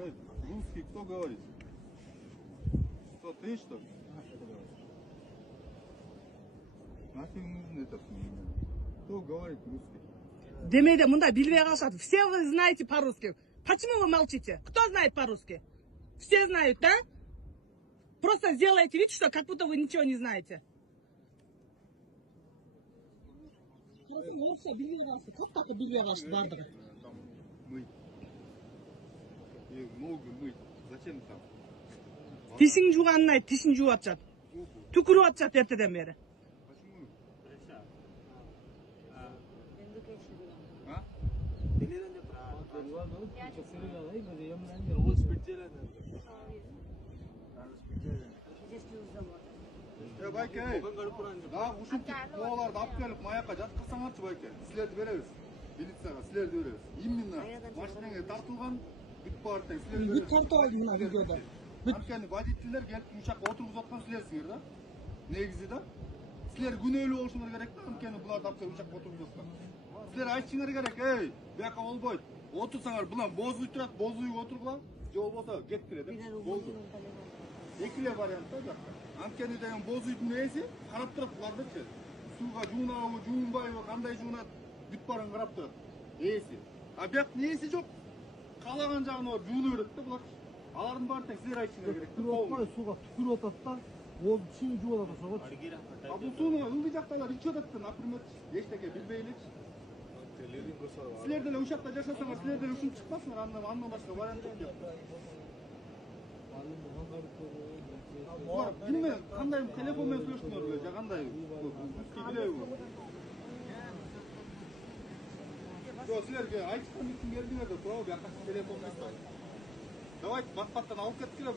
Русский кто говорит? Что, ты что ли? Нафиг нужен этот? Кто говорит русский? Демейде мында билбей калышат. Все вы знаете по-русски. Почему вы молчите? Кто знает по-русски? Все знают, да? Просто сделайте вид, что как будто вы ничего не знаете. Орысша билбей калышты. Как так билбей калышты бардыгы? Там мыть. И много мыть. Зачем там? Тишин жууганын айт, тишин жууп атышат. Түкүрүп атышат эртеден бери. Почему? Байке, да, ушинтип тооларды алып келип маякка жаткырсаңарчы байке. Силерди беребиз. Милицияга силерди беребиз. Именно машинеңе тартылган бүт бар тең силерди беребиз. Бүт тартып алды мына видеода. Анткени водительдер келип учакка отургузуп аткан силерсиңер да. Негизи да. Силер күнөөлүү болушуңар керек да, анткени буларды алып келип учакка отургузуп аткан. Силер айтышыңар керек, эй, буяка болбойт. Отурсаңар булан боз уй турат, боз уйга отургула, же болбосо кеткиле деп. Болду. Экиле вариант да жакта. Анткени деген боз уйдун ээси карап турат булардычы. Сууга жуунабы, жуунбайбы, кандай жуунат, бүт барын карап турат. Ээси. А бияктын ээси жок. Каалаган жагына барып жууну берет да булар. Алардын баарын тең силер айтышыңар керек. Түкүрүп сууга түкүрүп атат да, ол чын жууп атат ошого. А бул сууну ылдый жактагылар ичип атат да, например, эчтеке билбей элечи. Силер деле ушакта жашасаңар, силер деле ушинтип чыкпасыңар, андан башка вариант жок. Ким менен кандай телефон менен сүйлөштүңөр беле, же кандай? Билеби? Жок, силерге айтышкан биттин бердиңер да, туурабы, бияка телефон менен. Давайте бат-баттан алып кеткиле.